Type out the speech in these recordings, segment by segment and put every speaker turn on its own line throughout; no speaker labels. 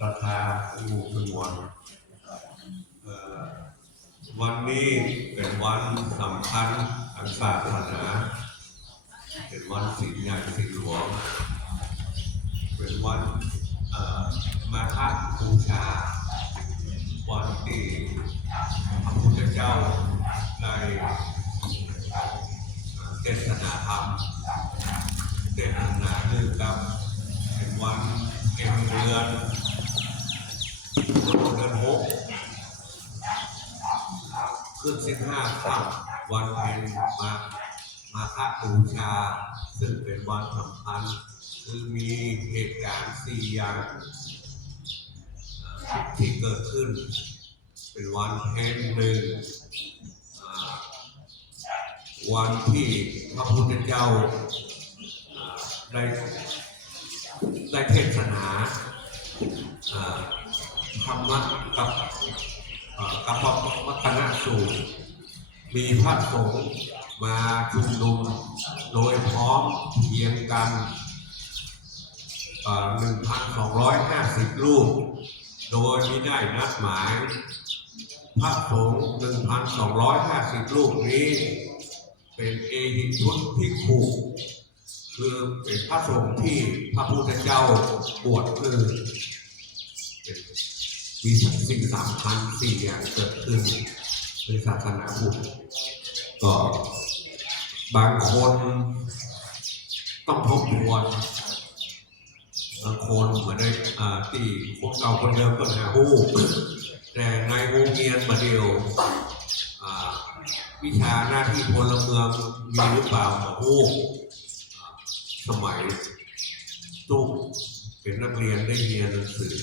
ศรัทธาหมู่สงวนวันนี้เป็นวันสำคัญทางศาสนา เป็นวันศีลใหญ่ศีลหลวง เป็นวันมาฆบูชา วันที่พระพุทธเจ้าได้เทศนาธรรมเทศนาเรื่องกับเป็นวันเอ็มเดือนเดือนหก ขึ้นสิบห้าค่ำวันเพ็ญมามาฆบูชา ซึ่งเป็นวันสำคัญคือมีเหตุการณ์สี่อย่างที่เกิดขึ้น เป็นวันเพ็ญหนึ่งวันที่พระพุทธเจ้าได้ได้เทศนาธรรมะกับกับพระ วัฒนสูตรมีพระสงฆ์มาชุมนุมโดยพร้อมเพียงกันหนึ่งพันสองร้อยห้าสิบรูป โดยไม่ได้นัดหมาย พระสงฆ์หนึ่งพันสองร้อยห้าสิบรูปนี้ เป็นเอหิทุตพิกขุคือเป็นพระสงฆ์ที่พระพุทธเจ้าบวชคือ มีสิ่งสำคัญสี่อย่างเกิดขึ้นในศาสนาพุทธก็บางคนต้องทบทวนบางคนเหมือนในอ่าที่คนเก่าคนเดิมก็หาหูแต่ในวงเรียนมาเดียววิชาหน้าที่พลเมืองมีหรือเปล่ามาหู้สมัยตุ้มเป็นนักเรียนได้เรียนหนังสือ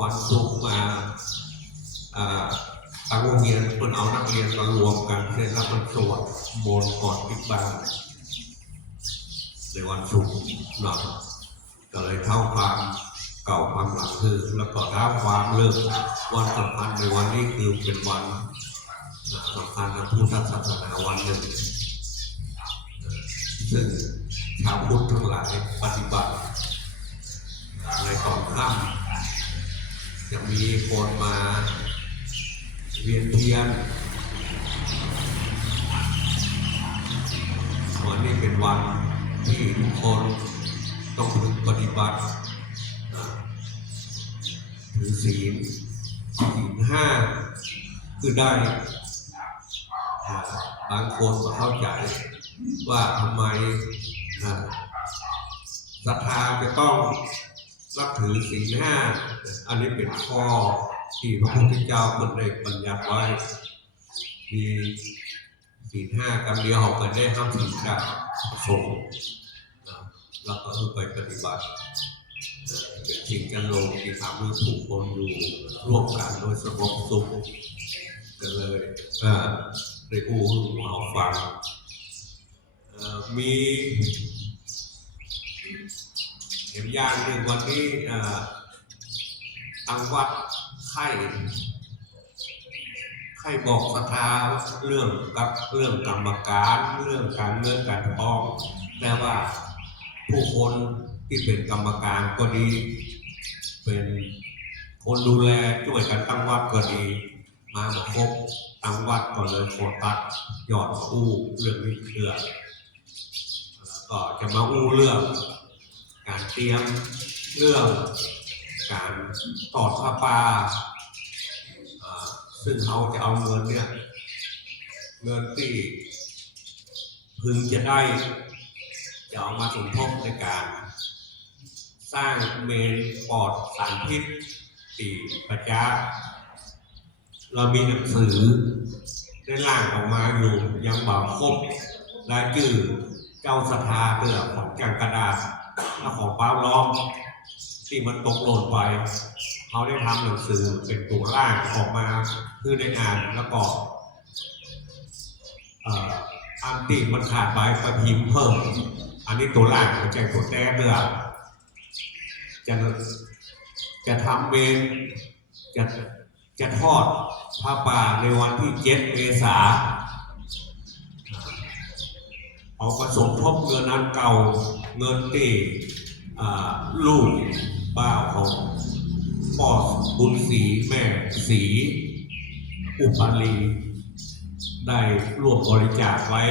วันศุกร์มาอ่างโรงเรียนเพิ่นเอานักเรียนมารวมกันเสร็จแล้วมันสวดมนต์ก่อนปิดบ้านในวันศุกร์เนาก็เลยเท่าความเก่าความหลังคือแล้วก็เท้าความเริ่มวันสำคัญในวันนี้คือเป็นวันสำคัญทางพุทธศาสนาวันหนึ่งซึ่งชาวพุทธทั้งหลายปฏิบัติในตอนค่ำ จะมีคนมาเวียนเทียนวันนี้เป็นวันที่ทุกคนต้องพึงปฏิบัติถือศีลศีลห้าคือได้บางคนก็เข้าใจว่าทำไมศรัทธาจะต้อง รับถือศีลห้า อันนี้เป็นข้อที่พระพุทธเจ้าคนได้บัญญัติไว้มีศีห้ากันเดียวเขากันได้ห้ามศีลกับสงแล้วก็เอาไปปฏิบัติเป็นสิ่งกันลงที่ทำให้ผู้คนอยู่ร่วมกันโดยสงบสุขกันเลยอ่าได้อู้ห้เราฟังเอ่อมีเห็นอย่างหนึ่งวันนี้ทางวัดไข่ไข่บอกศรัทธาเรื่องกับเรื่องกรรมการเรื่องการเงินการทองแต่ว่าผู้คนที่เป็นกรรมการก็ดี เป็นคนดูแลช่วยกันตั้งวัดก็ดีมาบครบตั้งวัดก็เลยโคตัดยอดคู่เรื่องนี้เรื่องแล้วก็จะมาอู้เรื่อง การเตรียมเรื่องการตอดผ้าป่าซึ่งเขาจะเอาเงินเนี่ยเงินที่พึงจะได้จะเอามาสมทบในการ สร้างเมนปลอดสารพิษที่ประจาเรามีหนังสือได้ร่างออกมาอยู่ยังบ่าครบรายชื่อเจ้าสถาเตือของจังกระดาษ และของป้าล้อมที่มันตกหล่นไป เขาได้ทำหนังสือเป็นตัวร่างออกมาคือในงานแล้วก็อันที่มันขาดไปไปพิมพ์เพิ่ม อันนี้ตัวร่างของใจตัวแต้เตือจะจะทำเมนจะจะทอดผ้าป่าในวันที่เจ็ดเมษา เอาผสมทบเงินอันเก่าเงินที่ลูกบ้าของสีแม่สีอุปาลีได้รวมบริจาคไว้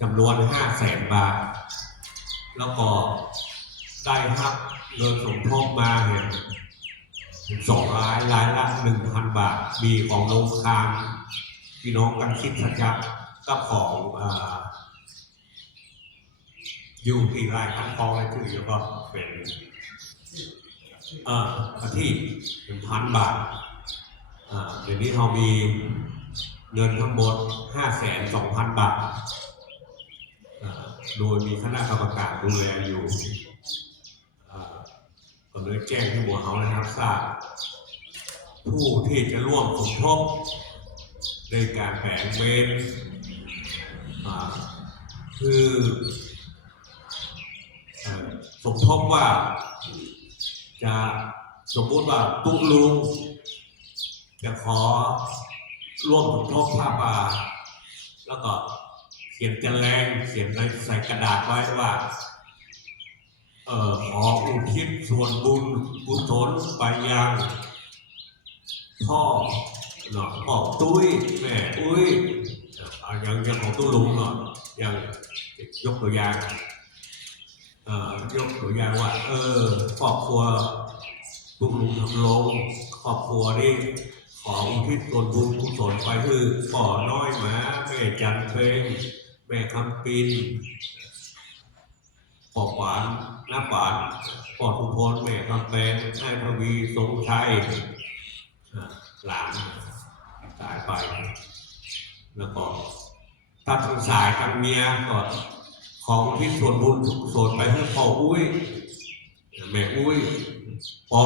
จำนวนห้าแสนบาท แล้วก็ได้รับเงินสมทบมาเนี่ยสองรายรายละหนึ่งพันบาท มีของโรงทานพี่น้องกันคิดสัจจะกับของอ อยู่ที่รายขั้นตอนอะไรชื่อแล้วก็เป็นอ่าทิตย์หนึ่พันบาทอ่าเดี๋ยวนี้เรามีเงินทั้งหมดห้าแสนสองพันบาทโดยมีคณะกรรมการดูแลอยู่ก็เลยแจ้งให้หัวเฮานะครับทราบผู้ที่จะร่วมสมทบในการแบ่งเบนคือ สมทบว่า จะสมมติว่าตุ๊กลุงจะขอร่วมสมทบผ้าป่า แล้วก็เขียนจะแรงเขียนใส่กระดาษไว้ว่าเอ่อขออุทิศส่วนบุญกุศลไปยังพ่อเนาะพ่อตุ้ยแม่อุ้ยอย่างอย่างของตุ้ลุงเนาะอย่างยกตัวอย่าง ยกตัวอย่างว่า เออครอบครัวตุ้ลุงทำลงครอบครัวนี่ขออุทิศส่วนบุญกุศลไปคือพ่อน้อยหมาแม่จันเพลงแม่คำปินพ่อขวานน้าปานพ่อทุพลแม่คำแปงนายทวีทรงชัยหลานตายไป แล้วก็ถ้าทางสายทางเมียก็ ของที่ส่วนบุญส่วนไปให้พ่ออุ้ยแม่อุ้ยพ่อ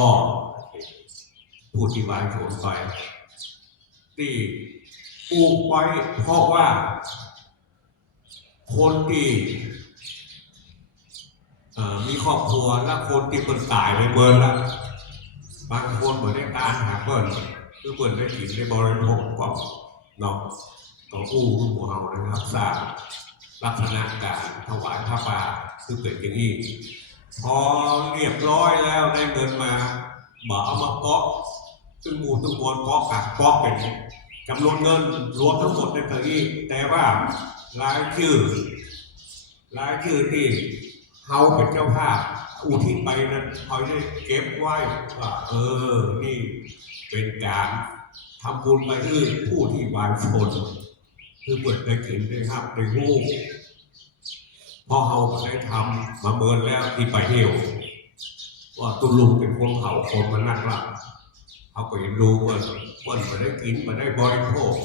ผู้ที่วายส่วนไปที่ปลูกไว้เพราะว่า คนที่มีครอบครัวและคนที่เป็นตายไปเบิร์นละบางคนเหมือนได้การหาเปิดคือเปิดได้กินได้บริโภคก็เนาะก็อู้หมู่เฮานะครับทราบ ลักษณะการถวายผ้าป่าคือเป็นอย่างนี้พอเรียบร้อยแล้วได้เงินมาบ่เอามาเกาะซึ่งหมู่ทุกคนเกาะกักเกาะเป็นจำนวนเงินรวมทั้งหมดในเท่านี้แต่ว่ารายชื่อรายชื่อที่เฮาเป็นเจ้าภาพอุทิศไปนั้นเขาได้เก็บไว้ว่าเออนี่เป็นการทำบุญไปคือผู้ที่วายชน คือเปิดได้เห็นได้ครับได้รูพอเขาได้ทำมาเมินแล้วที่ไปเที่ยวว่าตุลุงเป็นคนเผาคนมานักละเขาก็เห็นรู้ว่าเปิ้นมาได้กินมาได้บริโภค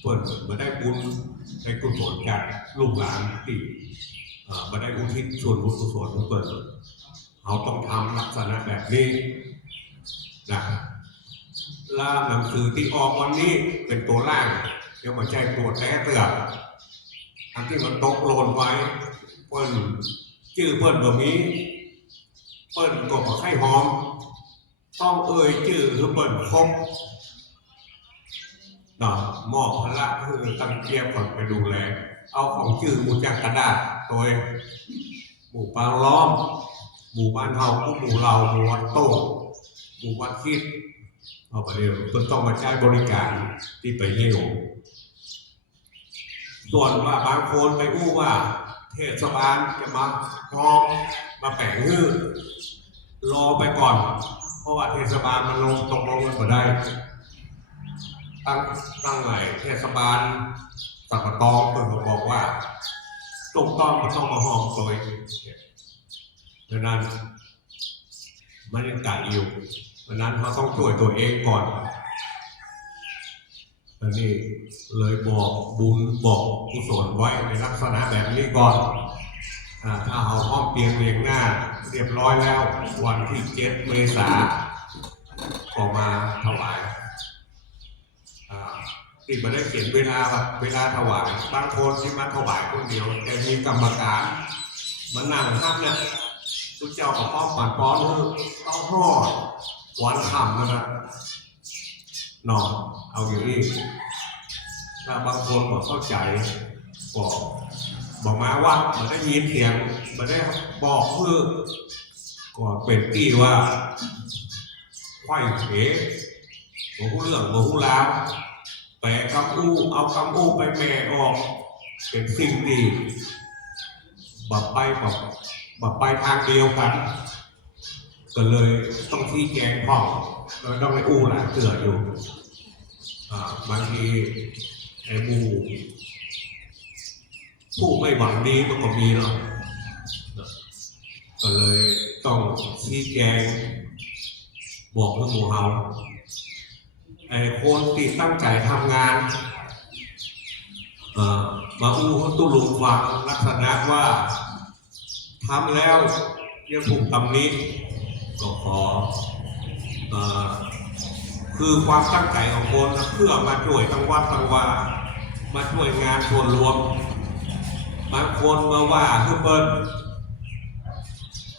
เปิ้นมาได้บุญได้กุศลจากลูกหลานที่มาได้อุทิศส่วนบุญกุศลของเปิดเขาต้องทำลักษณะแบบนี้นะล่ามหนังสือที่ออกวันนี้เป็นตัวล่าง เดี๋ยวมาใจตัวแท้เตือกอันที่มันตกหล่นไว้เปิ้นชื่อเปิ้นแบบนี้เปิ้นก็มาไข่หอม ต้องเอ่ยชื่อคือเปิ้นคบนาะมอบพละคือตั้งเทียบก่อนไปดูแล เอาของชื่อมูจากกระดาษโดยหมู่ปางล้อม หมู่บ้านเฮาทุกหมู่เราหมู่วัดโต้หมู่วัดคิดเอาไปเดียวเพิ่นต้องมาใช้บริการที่ไปเยี่ยว ส่วนว่าบางคนไปอู้ว่า เทศบาลจะมาพร้อมมาแปะฮื้อรอไปก่อน เพราะว่าเทศบาลมันลงตกลงกันบ่ได้ ตั้งตั้งไหนเทศบาลสักตองเปิดบอกว่าถูกต้องมันต้องมาห้องโดยดังนั้นมันยังไก่อยู่ดังนั้นเขาต้องช่วยตัวเองก่อน อันนี้เลยบอกบุญบอกกุศลไว้ในลักษณะแบบนี้ก่อนถ้าเอาห้องเตียงเรียงหน้า เรียบร้อยแล้ววันที่เจ็ดเมษาก็มาถวายที่มาได้เขียนเวลาเวลาถวายบางคนที่มาถวายคนเดียวแต่มีกรรมการมานั่งทักเนี่ยทุกเจ้าของพ่อปั่นป้อนคือต้องรอดวันขำนั่นนะนอน เอาอยู่นี่ถ้าบางคนบอกเข้าใจบอกบอกมาว่ามันได้ยินเสียงมันได้บอกเพื่อก็เป็นที่ว่าไขว้เขโอ้เรื่องโอ้ราวแปลคำอู้เอาคำอู้ไปแปลออก เป็นสิ่งที่บับไปบับบับไปทางเดียวกันก็เลยต้องที่แจงพ่องแล้วต้องไปอู้หลายเตืออยู่ บางทีไอ้มูผู้ไม่หวังดีมันก็มีเนาะก็เลยต้องชี้แจงบอกให้หมูเฮาไอ้คนที่ตั้งใจทำงานมาอู้ให้ตุลุงฟังลักษณะว่าทำแล้วยังถูกตำหนิก็ขอ คือความตั้งใจของคนเพื่อมาช่วยทั้งวัดทั้งว่ามาช่วยงานส่วนรวมบางคนมาว่าคือเปิ้ล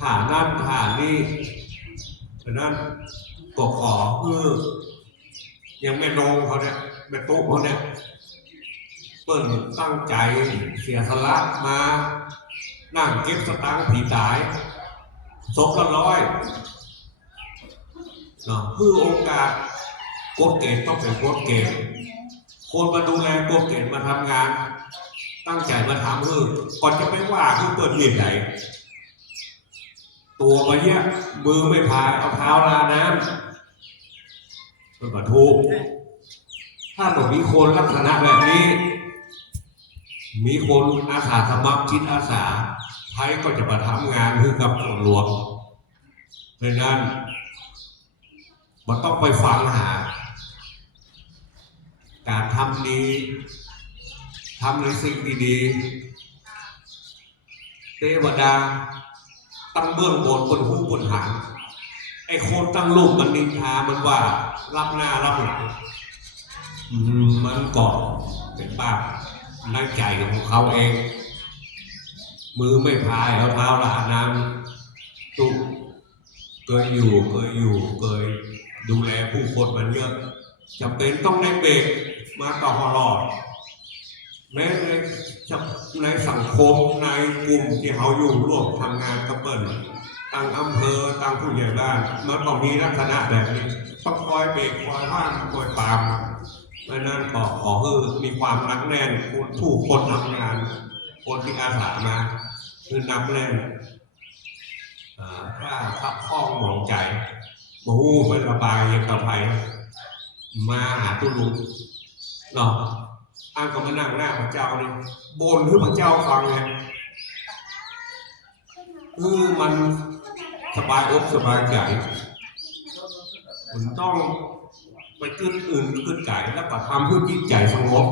หานั่นหานี่ฉะนั้นก็ขอคือยังไม่ลงเขาเนี่ยไม่ตุ๊กเขาเนี่ยเปิ้ลตั้งใจเสียสละมานั่งเก็บสตางค์ผีตายศพละร้อยเนาะคือโอกาส กฎเกณฑ์ต้องเป็นกฎเกณฑ์คนมาดูแลกฎเกณฑ์มาทำงาน ตั้งใจมาถามเออก่อนจะไปว่าคือเปิดเหตุไหนตัวมาเยี่ยมือไม่พายเอาเท้าลาน้ำเป็นกระทูกถ้าตรงมีคนลักษณะแบบนี้ มีคนอาสาสมัครจิตอาสาไทยก็จะมาทำงานคือกับส่วนรวมดังนั้นมันต้องไปฟังหา การทำดีทำในสิ่งดีๆเทวดา ตั้งเบื้องบนบนหูบนหางไอ้คนตั้งลูกมันนินทามันว่ารับหน้ารับหลังมันก็เป็นบ้าในใจของเขาเอง มือไม่พายเอาเท้าลาน้ำตุกเคยอยู่เคยอยู่เคยดูแลผู้คนมันเยอะจำเป็นต้องได้เบรก มาต่อรอดแม้ในในสังคมในกลุ่มที่เขาอยู่ร่วมทำงานกับเปิ้ลตั้งอำเภอตั้งผู้ใหญ่บ้านมันก็มีลักษณะแบบนี้ต้องคอยเบรกคอยห้ามคอยปามเพราะฉะนั้นก็ขอให้มีความนักแน่นคุณผู้คนทำงาน คนที่อาสามาคือนักแน่นถ้าขับข้องหมองใจโอ้เป็นระบายยังกับไผมาหาตุลุง เนาะอ้างก็มานั่งหน้าพระเจ้านี่บนให้พระเจ้าฟังไงคือมันสบายอกสบายใจมันต้องไปขึ้นอื่นขึ้นใจแล้วก็ทำเพื่อจิตใจสงบ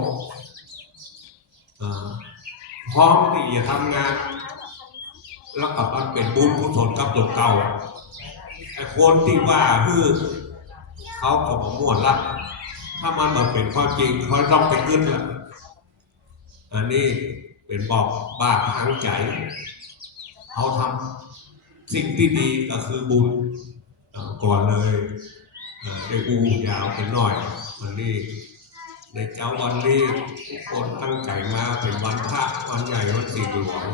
พร้อมที่จะทำงานแล้วก็มันเป็นบุญกุศลกับตัวเก่าไอ้คนที่ว่าคือเขาก็บอกม่วนละ ถ้ามันแบบเป็นความจริงเขาต้องไปขึ้นละอันนี้เป็นบอกบาปทางใจเขาทำสิ่งที่ดีก็คือบุญก่อนเลยเอ่อได้อูยาวเป็นหน่อยวันนี้ในเจ้าวันนี้ทุกคนตั้งใจมาเป็นวันพระวันใหญ่วันสี่หลวง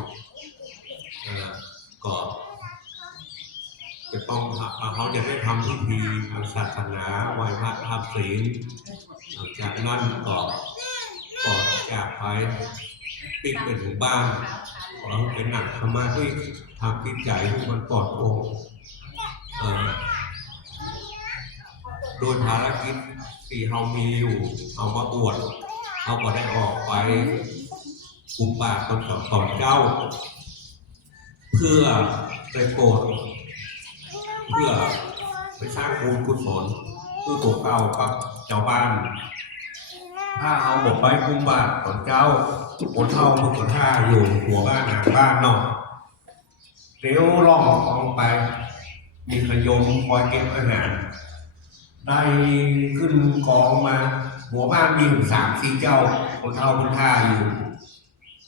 ก็จะต้องเขาจะได้ทำพิธีทางศาสนาไหว้พระทับศีล จากนั้นก็ก็จากไปปิดไปถึงบ้านขอให้เป็นหนักสมาธิทำจิตใจให้มันปลอดโปร่งเออโดยภารกิจที่เขามีอยู่เอามาอวดเขาก็ได้ออกไปกุมปากคนกับตอนเจ้า เพื่อไปโปรดเพื่อไปสร้างบุญกุศลเพื่อตัวเก่ากับ เจ้าบ้าน ถ้าเอาหมดไปคุมบาทของเจ้าคนเท่าคนคนท่าอยู่หัวบ้านหางบ้านนอกเดี๋ยวล่องออกไป มีขยมคอยเก็บอาหารได้ขึ้นกองมา หัวบ้านมีอยู่สามสี่เจ้าคนเท่าคนท่าอยู่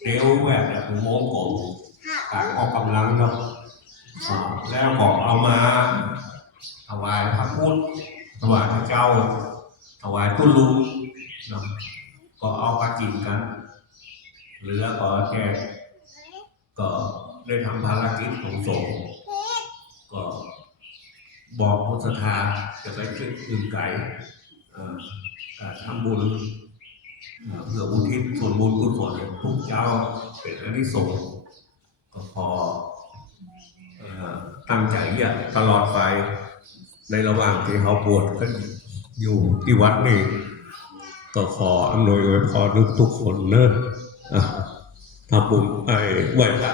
เดี๋ยวแบบแบบโมงผมต่างออกกำลังเนาะแล้วบอกเอามาถวายพระพุทธถวายพระเจ้า ถวายตุลุงเนาะก็เอาไปกินกันเหลือก็แค่ก็ได้ทำภารกิจของสงฆ์ก็บอกพุทธทาจะไปช่วยอื่นไก่อ่าทำบุญเพื่ออุทิศส่วนบุญกุศลให้ทุกเจ้าเป็นอันที่สงส์ก็ขออตั้งใจอย่าตลอดไปในระหว่างที่เขาบวชกัน อยู่ที่วัดนี่ก็ขออำนวยอวยพรทุกๆคนเนอะทำบุญไปไหวพระ